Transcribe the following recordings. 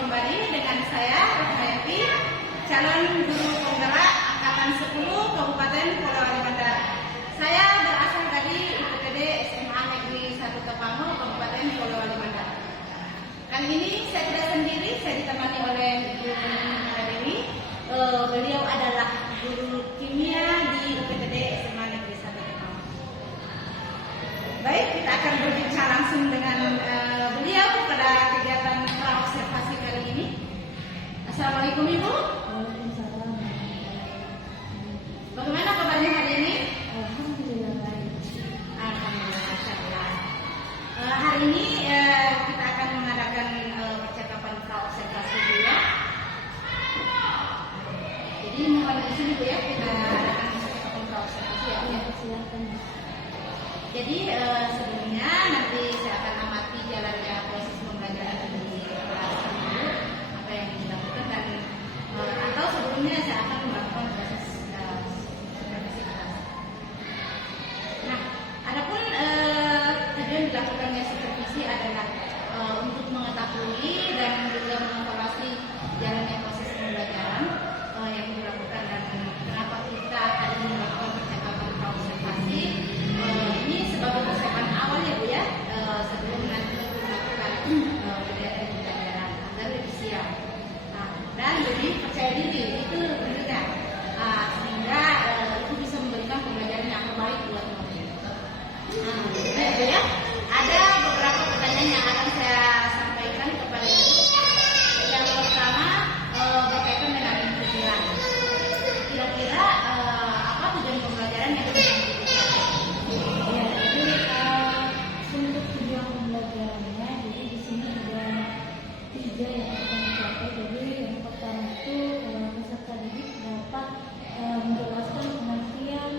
kembali dengan saya Rohmayati, calon guru penggerak angkatan 10 Kabupaten Polewali Mandar. Saya berasal dari IPTD SMA Negeri 1 Tepamo, Kabupaten Polewali Mandar. Kali ini saya tidak sendiri, saya ditemani oleh Ibu Dewi. Beliau adalah guru kimia di IPTD SMA Negeri 1 Tepamo. Baik, kita akan berbincang langsung dengan beliau pada kegiatan praobservasi kali ini. Assalamualaikum Ibu. Waalaikumsalam. Bagaimana kabarnya hari ini? Alhamdulillah baik. Alhamdulillah, masyaallah. Hari ini kita akan mengadakan percakapan praobservasi Bu ya. Jadi mohon di sini Bu ya, kita adakan percakapan praobservasi ya. Silakan. Jadi sebelumnya nanti saya akan amati jalannya proses pembelajaran di kelas dulu, apa yang dilakukan dan atau sebelumnya saya akan melakukan proses supervisi kelas. Nah, adapun tujuan dilakukannya supervisi adalah untuk mengetahui dan juga mengevaluasi jalannya proses pembelajaran yang dilakukan dan kenapa kita hari ini melakukan percakapan praobservasi. Ini sebagai persiapan awal ya Bu ya, sebelum nanti melakukan kegiatan pembelajaran agar lebih siap. Nah, dan lebih percaya diri itu tentunya, sehingga itu bisa memberikan pembelajaran yang terbaik buat murid. Baik Bu ya, ada beberapa pertanyaan yang akan saya sampaikan kepada Ibu. Yang pertama berkaitan dengan tujuan. Kira-kira apa tujuan pembelajaran yang kita Ya, jadi untuk tujuan pembelajarannya, jadi di sini ada 3 yang akan dicapai. Jadi yang pertama itu peserta didik dapat menjelaskan pengertian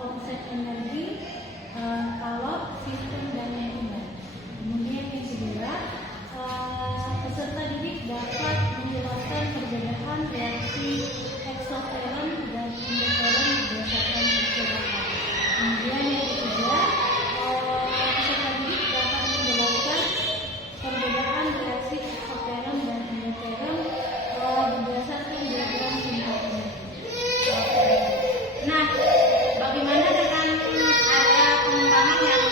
konsep energi, kalor, sistem dan lingkungan. Kemudian yang kedua, peserta didik dapat menjelaskan perbedaan reaksi eksoteron dan endoteron berdasarkan percobaan. Kemudian yang ketiga, peserta didik dapat menjelaskan perbedaan reaksi eksoteron dan endoteron berdasarkan diagram singkat. Nah, bagaimana dengan area pengembangan yang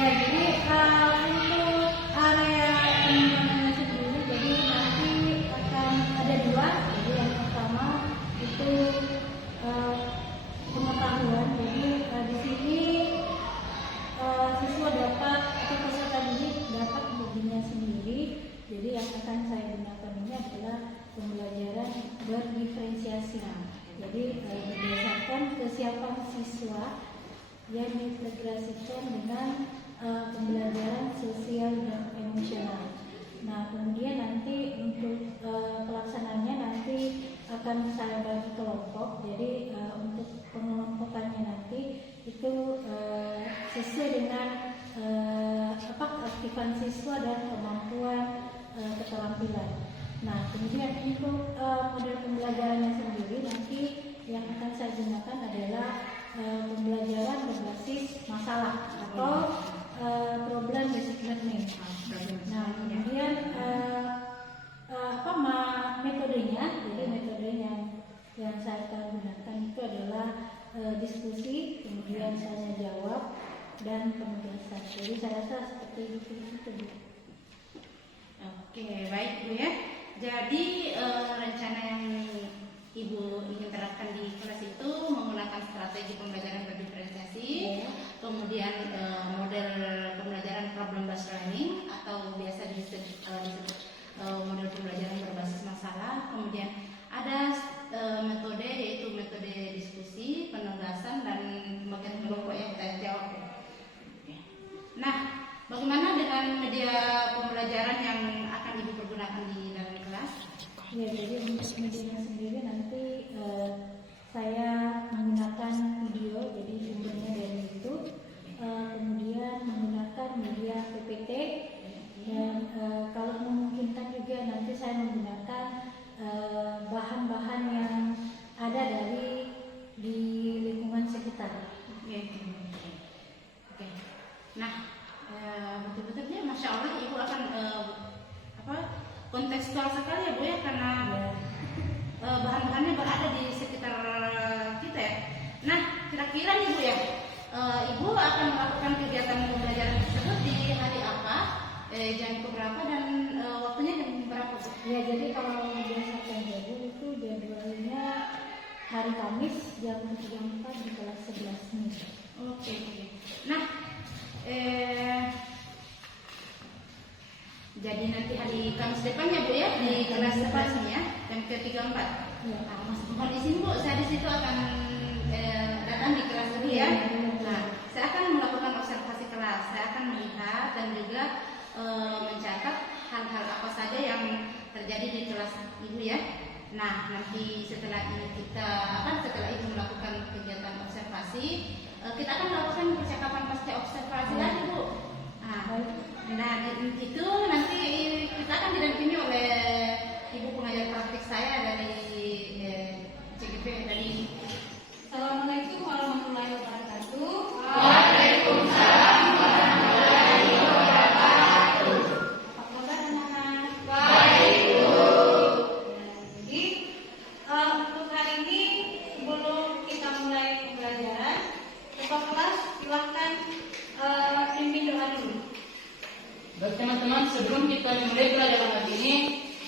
Ya, jadi untuk area pengembangannya sendiri, jadi nanti akan ada 2. Jadi yang pertama itu pengetahuan. Jadi di sini siswa dapat atau peserta didik dapat berdirinya sendiri. Jadi yang akan saya gunakan ini adalah pembelajaran berdiferensiasi. Jadi berdasarkan kesiapan siswa yang diintegrasikan dengan pembelajaran sosial dan emosional. Nah, kemudian nanti untuk pelaksanaannya nanti akan saya bagi kelompok. Jadi untuk pengelompokannya nanti itu sesuai dengan keaktifan siswa dan kemampuan keterampilan. Nah, kemudian untuk model pembelajarannya sendiri nanti yang akan saya gunakan adalah pembelajaran berbasis masalah atau problem based learning. Nah, kemudian metodenya? Jadi metode yang saya akan gunakan itu adalah diskusi, kemudian tanya jawab dan penugasan. Jadi saya rasa seperti itu. Oke, baik Bu ya. Jadi rencana yang Ibu ingin terapkan di kelas itu menggunakan strategi pembelajaran berdiferensiasi, kemudian model pembelajaran problem based learning atau biasa disebut model pembelajaran berbasis masalah, kemudian ada metode yaitu metode diskusi, penugasan dan pembagian kelompok yang tanya jawab. Nah, bagaimana dengan media pembelajaran yang akan Ibu pergunakan di dalam kelas? Ya, jadi untuk medianya sendiri nanti saya menggunakan video, jadi sumbernya dari YouTube, kemudian menggunakan media PPT, dan kalau memungkinkan juga nanti saya menggunakan bahan-bahan yang ada dari di lingkungan sekitar. Oke. Nah, betul-betul dia Masya Allah Ibu akan kontekstual sekali ya Bu ya, karena bahan-bahannya berada di sekitar kita ya. Nah, kira-kira nih Bu ya, Ibu akan melakukan kegiatan pembelajaran tersebut di hari apa, jam berapa, dan waktunya jam berapa Bu? Ya, jadi kalau berdasarkan jadwal itu jadwalnya hari Kamis jam 3.4 di kelas 11 nih. Oke. Nah, jadi nanti hari Kamis depannya Bu ya, di kelas 11 ya, jam ke-34. Ya. Nah, Mas mohon izin Bu, saya di situ akan datang di kelas dulu ya. Nah, saya akan melakukan observasi kelas, saya akan melihat dan juga mencatat hal-hal apa saja yang terjadi di kelas Ibu ya. Nah, nanti setelah Ibu melakukan kegiatan observasi, kita akan melakukan percakapan pasca observasi lagi Bu. Nah, itu nanti kita akan didampingi oleh Ibu pengajar praktik saya dari CGP dari. Assalamualaikum warahmatullahi wabarakatuh. Waalaikumsalam warahmatullahi wabarakatuh. Apa kabar anak-anak? Baik Bu. Jadi untuk hari ini sebelum kita mulai pembelajaran, ketua kelas silahkan pimpin doa dulu. Baik teman-teman, sebelum kita memulai pelajaran hari ini,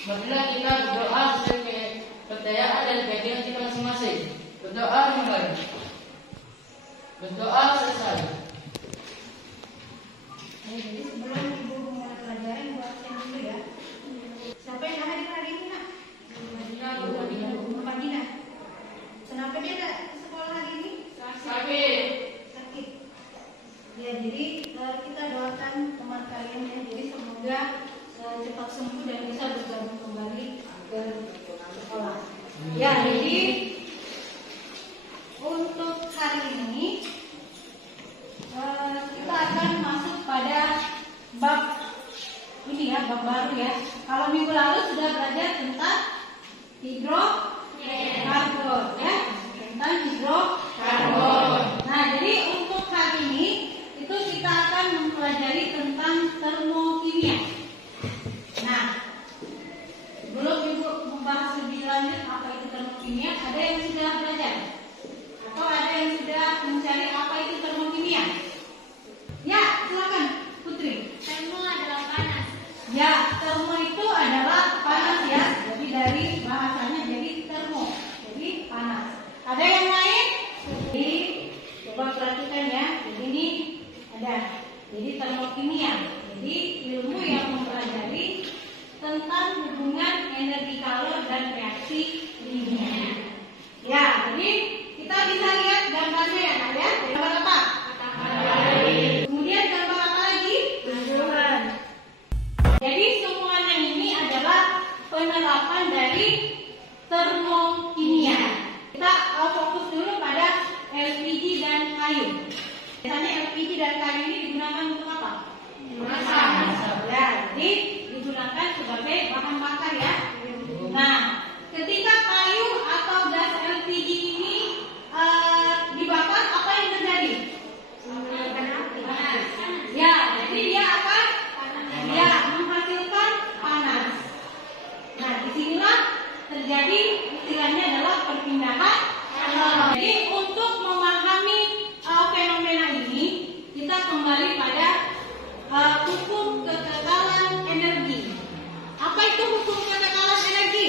marilah kita berdoa sesuai kepercayaan dan keyakinan kita masing-masing. Berdoa dimulai. Berdoa selesai. Jadi sebelum ibu mulai pelajaran, ibu absen dulu ya. Siapa yang hadir hari ini nak? Madina. Kenapa dia tak ke sekolah hari ini? Sakit. Ya, jadi kita doakan teman kalian ya. Jadi semoga cepat sembuh dan bisa bergabung kembali ke sekolah. Ya, jadi untuk hari ini kita akan masuk pada bab ini ya, bab baru ya. Kalau minggu lalu sudah belajar tentang hidrokarbon ya, tentang hidrokarbon. Nah, jadi untuk hari ini itu kita akan mempelajari tentang termokimia. Nah, sebelum ibu membahas lebih lanjut apa itu termokimia, ada yang sudah belajar atau ada yang sudah mencari apa itu termokimia? Ya, silakan Putri. Termo adalah panas. Ya, termo itu adalah panas ya. Jadi dari bahasanya jadi termo, jadi panas. Ada yang lain? Jadi coba perhatikan ya. Jadi ini ada. Jadi termokimia. Jadi ilmu yang mempelajari tentang hubungan energi kalor dan reaksi kimia. Ya, jadi kita bisa lihat gambarnya ya, Kak ya. Gambar apa? Kemudian gambar apa lagi? Tujuan. Jadi semuanya ini adalah penerapan dari termokimia. Kita fokus dulu pada LPG dan kayu. Biasanya LPG dan kayu ini digunakan untuk apa? Memasak. Ya, jadi digunakan sebagai bahan bakar ya. Nah, ketika kayu atau gas LPG ini dibakar, apa yang terjadi? Ya, jadi dia akan menghasilkan panas. Nah, disinilah terjadi istilahnya adalah perpindahan. Jadi untuk memahami fenomena ini, kita kembali pada hukum kekekalan energi. Apa itu hukum kekekalan energi?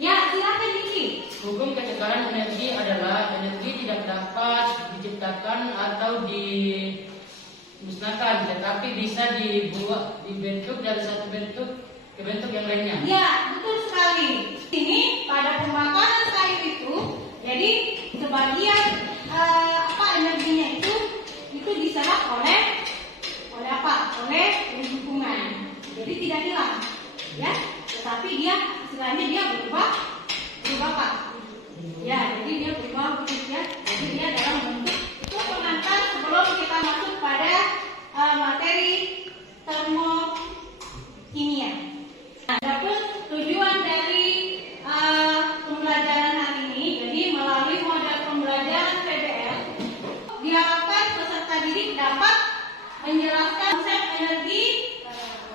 Ya, silakan Diki. Hukum kekekalan energi adalah energi tidak dapat diciptakan atau dimusnahkan, tetapi bisa dibentuk dari satu bentuk ke bentuk yang lainnya. Ya, betul sekali. Ini pada pembakaran kayu itu, jadi sebagian energinya itu diserap oleh apa? Oleh lingkungan. Jadi tidak hilang, ya. Tetapi dia istilahnya dia berubah Pak. Ya, jadi dia berubah bentuk ya. Jadi dia dalam bentuk itu pengantar sebelum kita masuk pada materi termokimia. Adapun tujuan dari pembelajaran hari ini, jadi melalui model pembelajaran PBL, diharapkan peserta didik dapat menjelaskan konsep energi,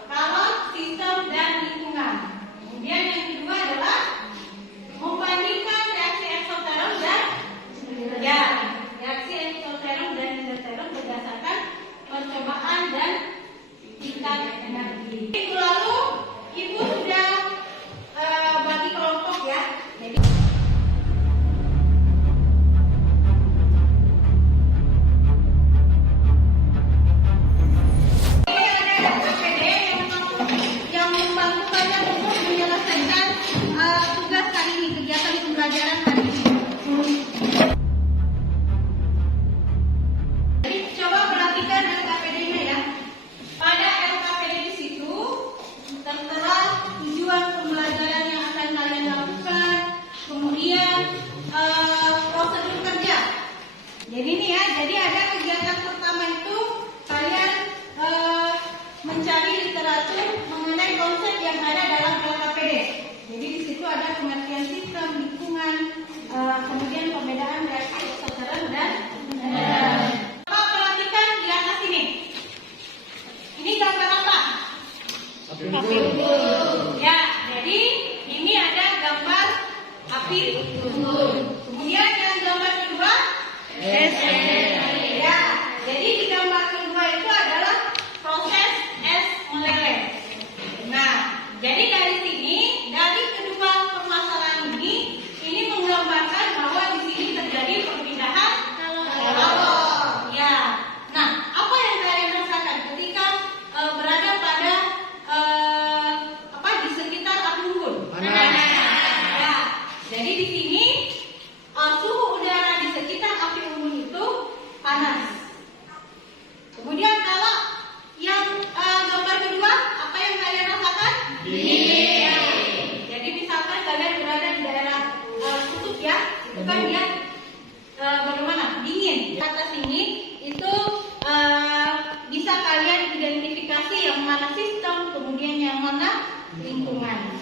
kalor, sistem, dan lingkungan. Kemudian yang kedua adalah membandingkan reaksi eksoteron dan reaksi eksoteron dan endoteron berdasarkan percobaan dan tingkat energi. Minggu lalu Ibu sudah bagi kelompok ya. Jadi yang membantu kalian untuk menyelesaikan tugas kali ini, kegiatan pembelajaran kali ini. Jadi coba perhatikan LKPD-nya ya. Pada LKPD di situ tertera tujuan pembelajaran yang akan kalian lakukan, kemudian prosedur kerja. Jadi ini ya, jadi ada kegiatan pertama itu kalian mencari literatur mengenai konsep yang ada dalam LKPD. Jadi di situ ada pengertian sistem, lingkungan, kemudian pembedaan reaksi eksoteron dan Coba perhatikan di atas ini. Ini gambar apa? Api unggun. Ya, jadi ini ada gambar api unggun. Kemudian yang gambar kedua ya, jadi di gambar kedua itu adalah proses es meleleh. Nah, jadi dari sini, dari kedua permasalahan ini menggambarkan bahwa di sini terjadi perpindahan kalor. Ya. Nah, apa yang kalian rasakan ketika berada pada di sekitar api unggun? Ya. Jadi di sini suhu udara di sekitar api unggun itu panas. Kemudian kalau yang gambar kedua, apa yang kalian rasakan? Dingin. Jadi misalkan kalian berada di daerah kutub ya, itu kan dia bagaimana? Dingin. Di atas ini itu bisa kalian identifikasi yang mana sistem, kemudian yang mana lingkungan.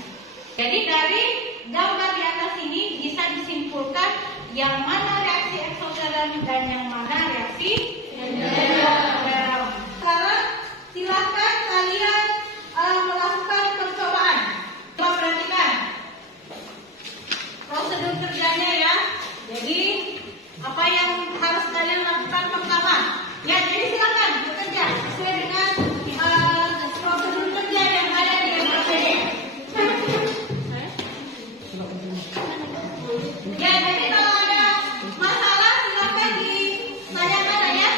Jadi dari gambar di atas ini bisa disimpulkan yang mana reaksi eksoteron dan yang mana reaksi endoteron. Sekarang silakan kalian melakukan percobaan. Coba perhatikan prosedur kerjanya ya. Jadi apa yang harus kalian lakukan pertama? Ya, jadi silakan bekerja sesuai dengan prosedur kerja yang ada di LKPD. Ya, jadi kalau ada masalah silakan ditanyakan ya.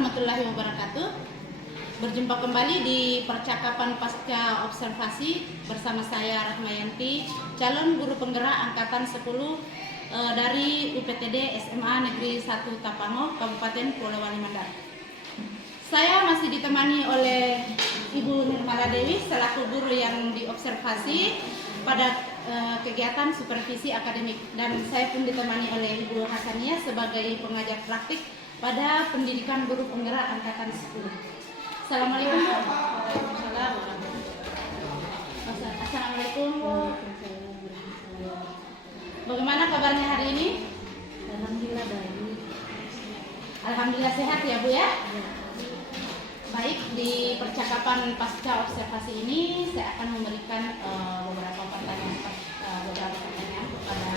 warahmatullahi wabarakatuh. Berjumpa kembali di percakapan pasca observasi bersama saya Rahmayanti, calon guru penggerak angkatan 10 dari UPTD SMA Negeri 1 Tapango, Kabupaten Polewali Mandar. Saya masih ditemani oleh Ibu Nirmala Dewi selaku guru yang diobservasi pada kegiatan supervisi akademik, dan saya pun ditemani oleh Ibu Hasania sebagai pengajar praktik pada pendidikan guru penggerak angkatan 10. Assalamualaikum. Waalaikumsalam. Assalamualaikum. Bagaimana kabarnya hari ini? Alhamdulillah baik. Alhamdulillah sehat ya Bu ya. Baik, di percakapan pasca observasi ini saya akan memberikan beberapa pertanyaan kepada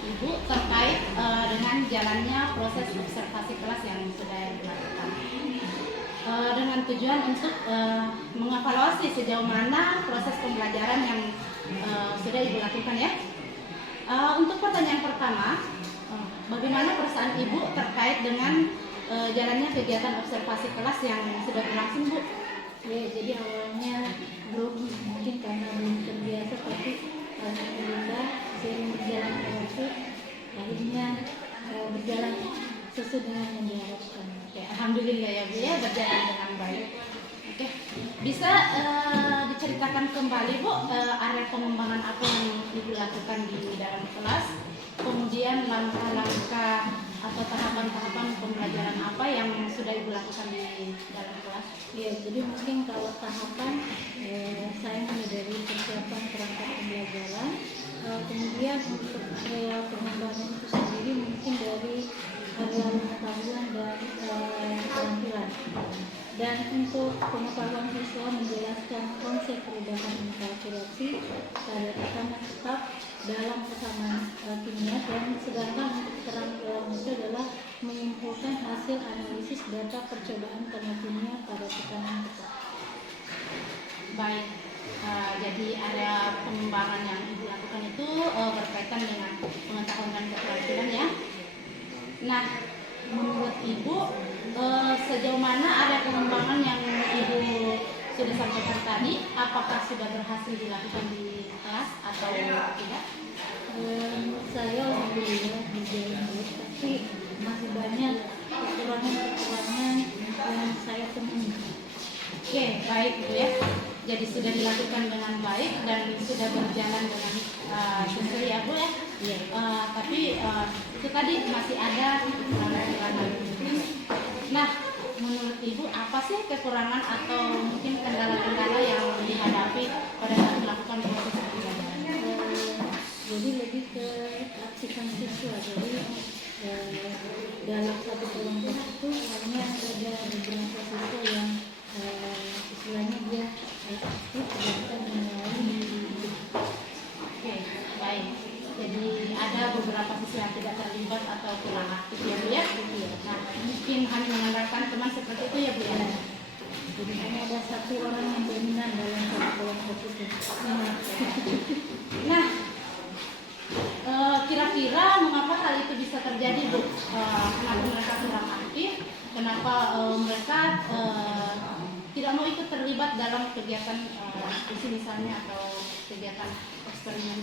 Ibu terkait dengan jalannya proses observasi kelas yang sudah dilakukan. Dengan tujuan untuk mengevaluasi sejauh mana proses pembelajaran yang sudah Ibu lakukan ya. Untuk pertanyaan pertama, bagaimana perasaan Ibu terkait dengan jalannya kegiatan observasi kelas yang sudah berlangsung Bu? Ya, jadi awalnya grogi mungkin karena belum terbiasa, tapi alhamdulillah seiring berjalannya waktu akhirnya berjalan sesuai dengan yang diharapkan. Oke, alhamdulillah ya Bu ya, berjalan dengan baik. Oke, bisa diceritakan kembali Bu area pengembangan apa yang Ibu lakukan di dalam kelas, kemudian langkah-langkah atau tahapan-tahapan pembelajaran apa yang sudah Ibu lakukan di dalam kelas? Ya, jadi mungkin kalau tahapan saya mulai dari persiapan perangkat pembelajaran, kemudian untuk area pengembangan itu sendiri mungkin dari area pengetahuan dan keterampilan. Dan untuk pengetahuan visual menjelaskan konsep perubahan inkalkulasi pada tekanan tetap dalam kesamaan kimia, dan sedangkan untuk keterampilan itu adalah menyimpulkan hasil analisis data percobaan tekanan kimia pada tekanan tetap. Baik, jadi area pengembangan yang Ibu lakukan itu berkaitan dengan pengetahuan dan keterampilan ya. Nah, menurut Ibu sejauh mana area pengembangan yang Ibu sudah sampaikan tadi, apakah sudah berhasil dilakukan di kelas atau tidak? Saya alhamdulillah berjalan baik, tapi masih banyak kekurangan-kekurangan yang saya temui. Oke, baik Bu ya. Jadi sudah dilakukan dengan baik dan sudah berjalan dengan sesuai ya Bu ya. Iya. Tapi itu tadi masih ada kekurangan-kekurangan. Nah, menurut Ibu apa sih kekurangan atau mungkin kendala-kendala yang dihadapi pada saat melakukan proses pembelajaran? Jadi lebih ke aktifan siswa. Jadi dalam satu kelompok itu hanya ada beberapa siswa yang istilahnya dia aktif, sedangkan yang lain. Oke, baik. Jadi ada beberapa siswa yang tidak terlibat atau kurang aktif ya Bu ya. Nah, mungkin hanya mengandalkan teman seperti itu ya Bu ya. Jadi hanya ada satu orang yang dominan dalam satu kelompok itu. Nah, kira-kira mengapa hal itu bisa terjadi Bu? Kenapa mereka kurang aktif? Kenapa mereka tidak mau ikut terlibat dalam kegiatan diskusi misalnya atau kegiatan eksperimen?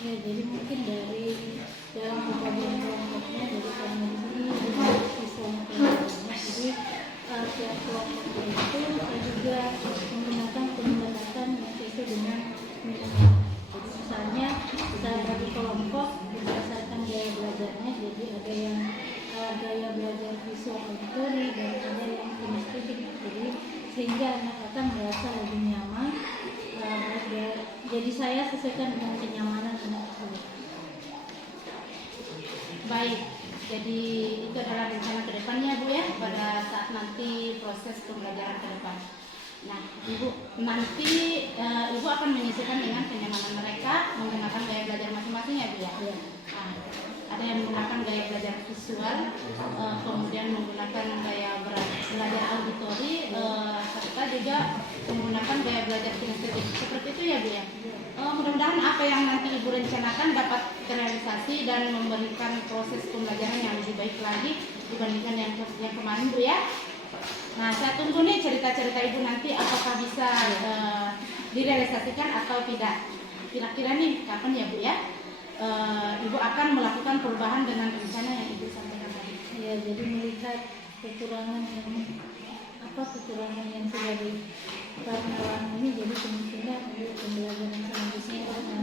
Ya, jadi mungkin dari dalam pembagian kelompoknya, dari kondisi siswanya kelompoknya. Jadi tiap kelompok itu juga menggunakan pendekatan yang sesuai dengan minatnya. Jadi misalnya kita bagi kelompok berdasarkan gaya belajarnya. Jadi ada yang gaya belajar visual auditory dan ada yang kinestetik. Jadi sehingga anak akan merasa lebih nyaman. Jadi saya sesuaikan dengan kenyamanan anak tersebut. Baik, jadi itu adalah rencana ke depannya Bu ya, pada saat nanti proses pembelajaran ke depan. Nah, Ibu nanti Ibu akan menyesuaikan dengan kenyamanan mereka menggunakan gaya belajar masing-masing ya Bu ya. Nah, ada yang menggunakan gaya belajar visual, kemudian menggunakan gaya belajar auditori, serta juga menggunakan gaya belajar kinestetik. Seperti itu ya Bu ya. Mudah-mudahan apa yang nanti Ibu rencanakan dapat terrealisasi dan memberikan proses pembelajaran yang lebih baik lagi dibandingkan yang kemarin Bu ya. Nah, saya tunggu nih cerita-cerita Ibu nanti apakah bisa direalisasikan atau tidak. Kira-kira nih kapan ya Bu ya? Ibu akan melakukan perubahan dengan rencana yang Ibu sampaikan tadi. Ya, jadi melihat kekurangan yang sudah dilakukan ini, jadi kemungkinan pembelajaran selanjutnya akan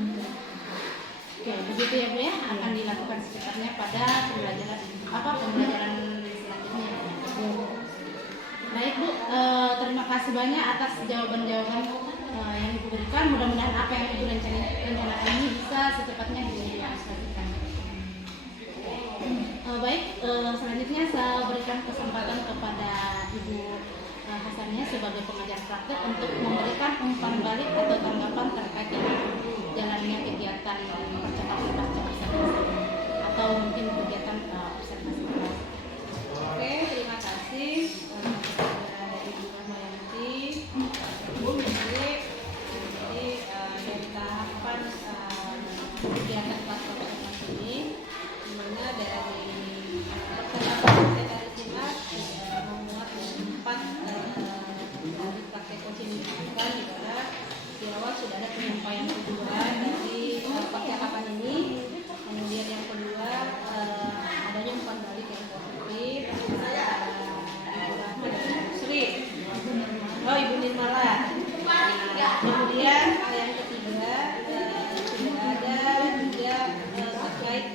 Oke, begitu ya Bu ya, akan dilakukan secepatnya pada pembelajaran selanjutnya. Baik Bu, terima kasih banyak atas jawaban-jawaban yang Ibu berikan. Mudah-mudahan apa yang Ibu rencanakan ini bisa secepatnya direalisasikan. Baik, selanjutnya saya berikan kesempatan kepada Ibu Hasaniyah sebagai pengajar praktek untuk memberikan umpan balik atau tanggapan terkait dengan jalannya kegiatan percakapan pasca observasi atau mungkin kegiatan observasi kelas. Oke, terima kasih kepada Ibu Rahmayanti, Bu Menteri. Jadi dari tahapan kegiatan pasca observasi ini, di mana dari percakapan saya tadi simak memuat 4 dari praktek coaching dilakukan, di mana di awal sudah ada penyampaian tujuan dari percakapan ini. Kemudian yang kedua adanya umpan balik yang positif. Ibu Rahma dan Ibu Sri, Ibu Nirmala. Kemudian yang ketiga sudah ada juga terkait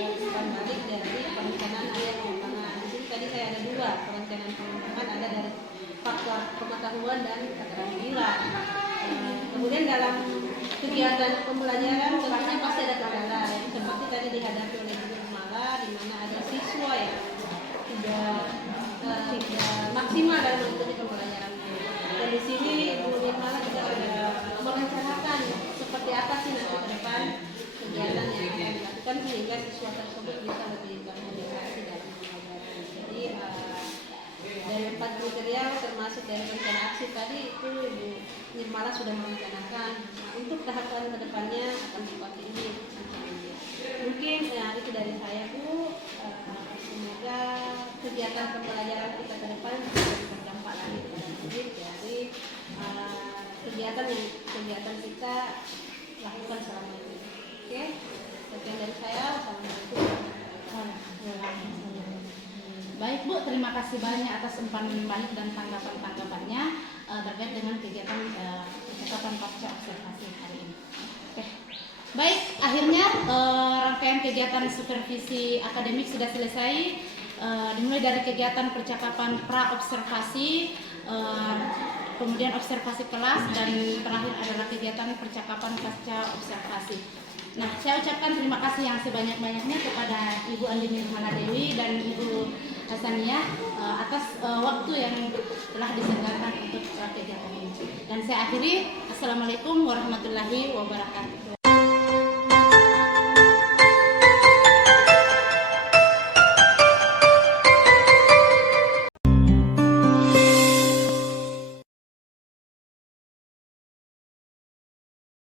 umpan balik dari perencanaan area pengembangan. Di sini tadi saya ada 2 perencanaan pengembangan, ada dari faktor pengetahuan dan keterampilan. Kemudian dalam kegiatan pembelajaran tentunya pasti ada kendala yang seperti tadi dihadapi oleh Ibu Nirmala, di mana ada siswa yang tidak maksimal dalam mengikuti pembelajarannya. Dan di sini Ibu Nirmala juga merencanakan seperti apa sih nanti ke depan kegiatan yang akan dilakukan sehingga siswa tersebut bisa lebih bermotivasi dalam pembelajaran. Jadi dari 4 kriteria termasuk dari rencana aksi tadi itu Ibu Nirmala sudah merencanakan. Nah, untuk tahapan kedepannya akan seperti ini. Mungkin itu dari saya Bu. Semoga kegiatan pembelajaran kita ke depan bisa berdampak lagi positif dari kegiatan kita lakukan selama ini. Oke, sekian dari saya. Assalamualaikum warahmatullahi wabarakatuh. Baik Bu, terima kasih banyak atas umpan balik dan tanggapan-tanggapannya terkait dengan kegiatan percakapan pasca observasi hari ini. Oke. Baik, akhirnya rangkaian kegiatan supervisi akademik sudah selesai. Dimulai dari kegiatan percakapan pra-observasi, kemudian observasi kelas, dan terakhir adalah kegiatan percakapan pasca observasi. Nah, saya ucapkan terima kasih yang sebanyak-banyaknya kepada Ibu Andini Nirmala-Dewi dan Ibu Hasaniyah atas waktu yang telah diselenggarakan untuk kegiatan ini. Dan saya akhiri, Assalamualaikum warahmatullahi wabarakatuh.